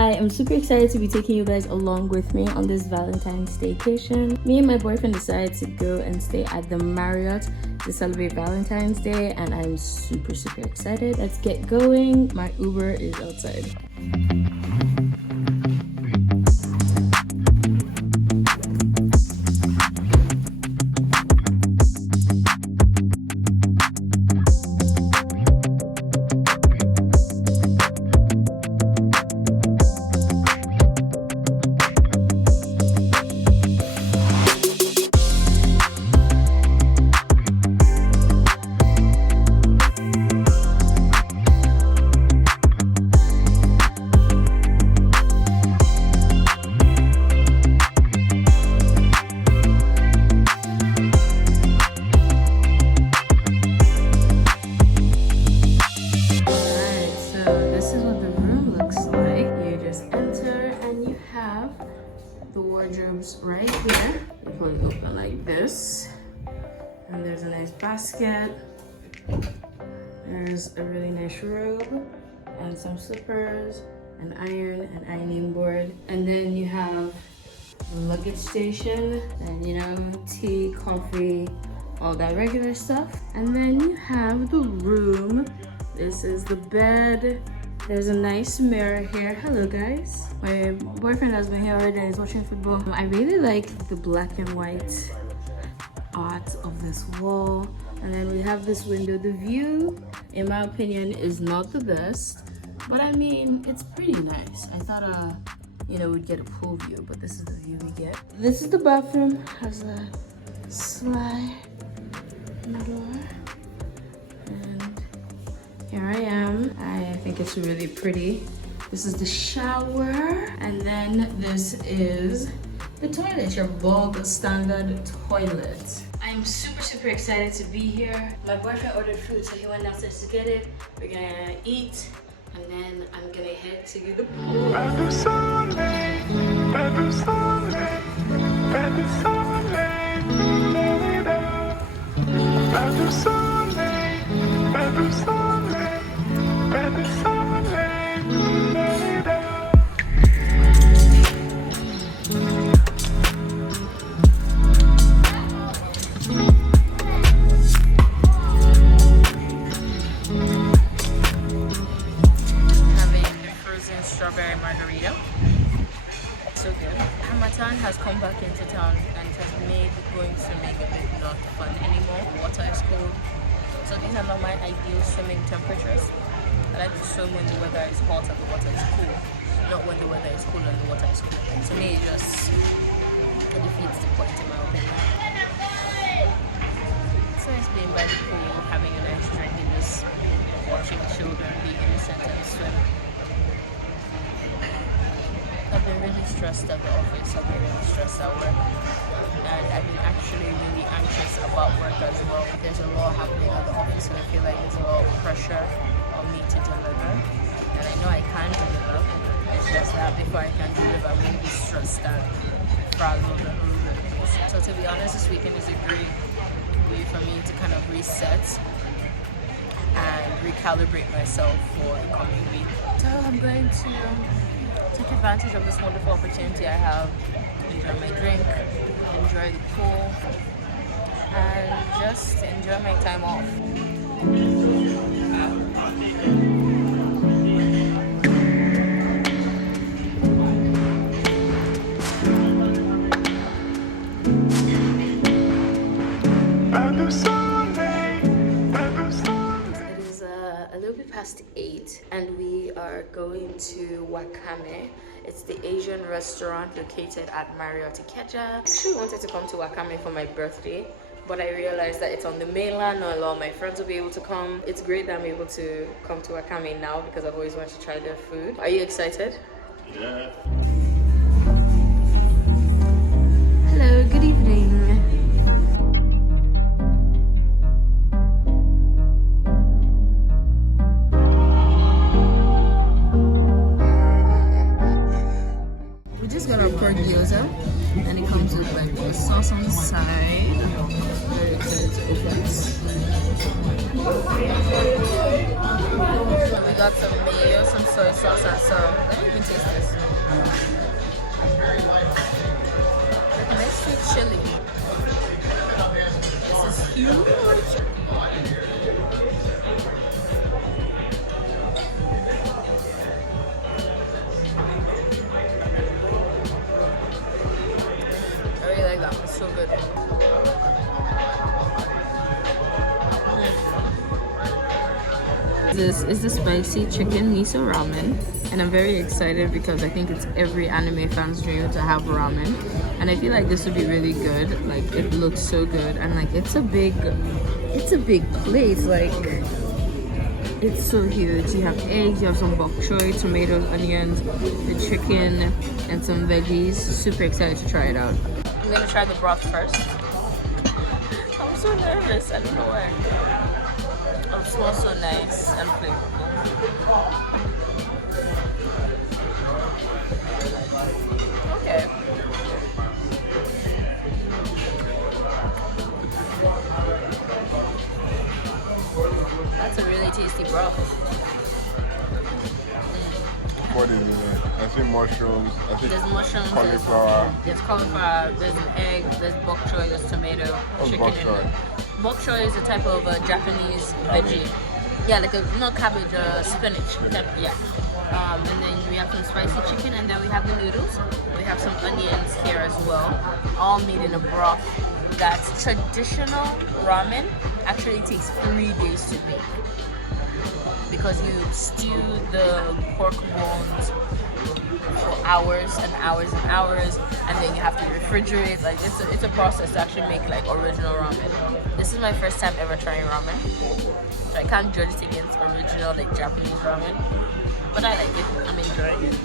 I am super excited to be taking you guys along with me on this Valentine's staycation. Me and my boyfriend decided to go and stay at the Marriott to celebrate Valentine's Day, and I'm super excited. Let's get going. My Uber is outside. The wardrobes right here. You pull it open like this, and there's a nice basket. There's a really nice robe and some slippers, an iron, an ironing board, and then you have the luggage station, and you know, tea, coffee, all that regular stuff. And then you have the room. This is the bed. There's a nice mirror here. Hello guys. My boyfriend has been here already and he's watching football. I really like the black and white art of this wall. And then we have this window. The view, in my opinion, is not the best, but I mean, it's pretty nice. I thought, you know, we'd get a pool view, but this is the view we get. This is the bathroom. Has a slide in the door. Here I am. I think it's really pretty. This is the shower, and then this is the toilet, your bog standard toilet. I'm super excited to be here. My boyfriend ordered food, so he went downstairs to get it. We're gonna eat, and then I'm gonna head to the pool. Strawberry margarita. So good. Hamatan has come back into town and it has made going swimming a bit not fun anymore. The water is cold. So these are not my ideal swimming temperatures. I like to swim when the weather is hot and the water is cool. Not when the weather is cool and the water is cool. To me it defeats the point in my opinion. It's nice being by the pool, having a nice drink and just watching children be innocent and swim. I've been really stressed at the office, I've been really stressed at work, and I've been actually really anxious about work as well. There's a lot happening at the office, and I feel like there's a lot of pressure on me to deliver, and I know I can deliver. It's just that before I can deliver, I'm going to be stressed and frazzled and all over the place. So to be honest, this weekend is a great way for me to kind of reset and recalibrate myself for the coming week. So I'm going to take advantage of this wonderful opportunity I have, enjoy my drink, enjoy the pool, and just enjoy my time off. A little bit past 8 and we are going to Wakame. It's the Asian restaurant located at Marriott Ikeja. I actually wanted to come to Wakame for my birthday, but I realized that it's on the mainland. Not a lot of my friends will be able to come. It's great that I'm able to come to Wakame now because I've always wanted to try their food. Are you excited? Yeah. Hello, good evening. Gyoza, and it comes with like a sauce on the side. Very excited to open this. We got some mayo, some soy sauce, and some me taste this. Let's see chili. This is huge. I really like that. It's so good. This is the spicy chicken miso ramen, and I'm very excited because I think it's every anime fan's dream to have ramen, and I feel like this would be really good. Like, it looks so good, and like it's a big plate. Like, it's so huge. You have eggs, you have some bok choy, tomatoes, onions, the chicken, and some veggies. Super excited to try it out. I'm gonna try the broth first. I'm so nervous. I don't know why. It smells so nice and flavorful. Okay. That's a really tasty broth. What is it? I see mushrooms. I see There's mushrooms, cauliflower. there's cauliflower, there's an egg, there's bok choy, there's tomato, What's chicken bok in choy? it. Bok choy is a type of Japanese veggie. Yeah, like a not cabbage, spinach. Type, yeah. And then we have some spicy chicken, and then we have the noodles. We have some onions here as well, all made in a broth. That's traditional ramen. Actually takes 3 days to make because you stew the pork bones for hours and hours and hours, and then you have to refrigerate. Like, it's a process to actually make like original ramen. This is my first time ever trying ramen, so I can't judge it against original like Japanese ramen, but I like it. I'm enjoying it.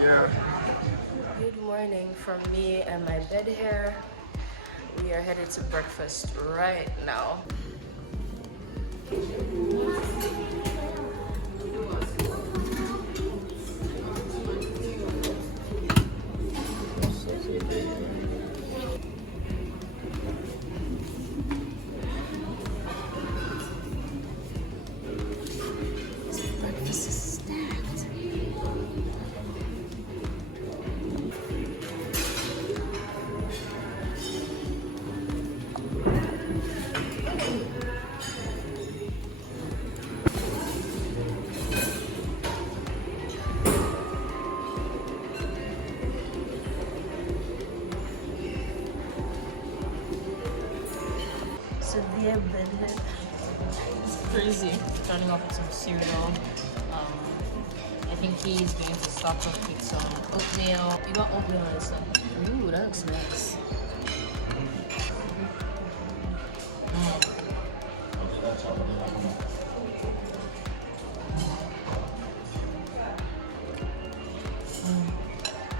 Yeah. Good morning from me and my bed hair. We are headed to breakfast right now. Breakfast is stacked. Severe bedhead. It's crazy. Starting off with some cereal. I think he's going to start off with some oatmeal. You got oatmeal on this one. Ooh, that looks nice.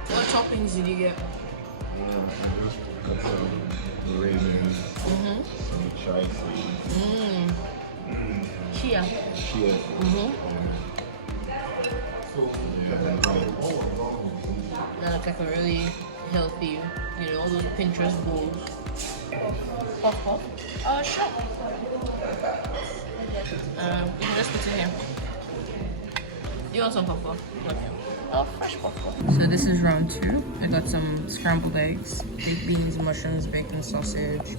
What toppings did you get? I just got some raisins, some chai seeds, Chia. chia. That looks like a really healthy, you know, all those Pinterest bowls. Puff puff. Sure. You can just put it here. You want some puff puff? Okay. Oh, fresh puff puff. So this is round 2. I got some scrambled eggs, baked beans, mushrooms, bacon, sausage,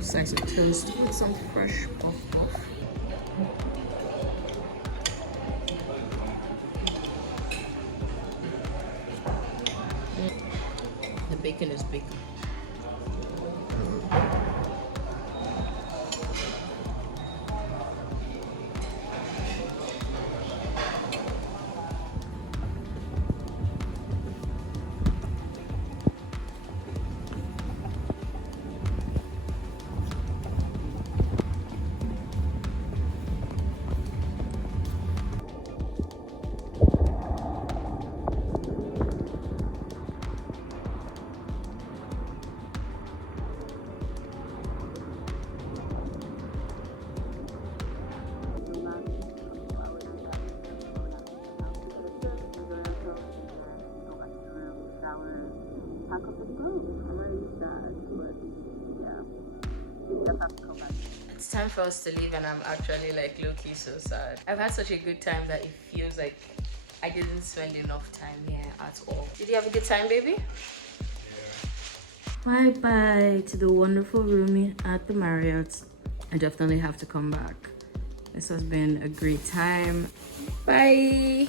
slice of toast with some fresh puff puff. The bacon is big. have to come back. It's time for us to leave, and I'm actually like low-key so sad. I've had such a good time that it feels like I didn't spend enough time here at all. Did you have a good time, baby? Bye bye to the wonderful room at the Marriott. I definitely have to come back. This has been a great time. Bye.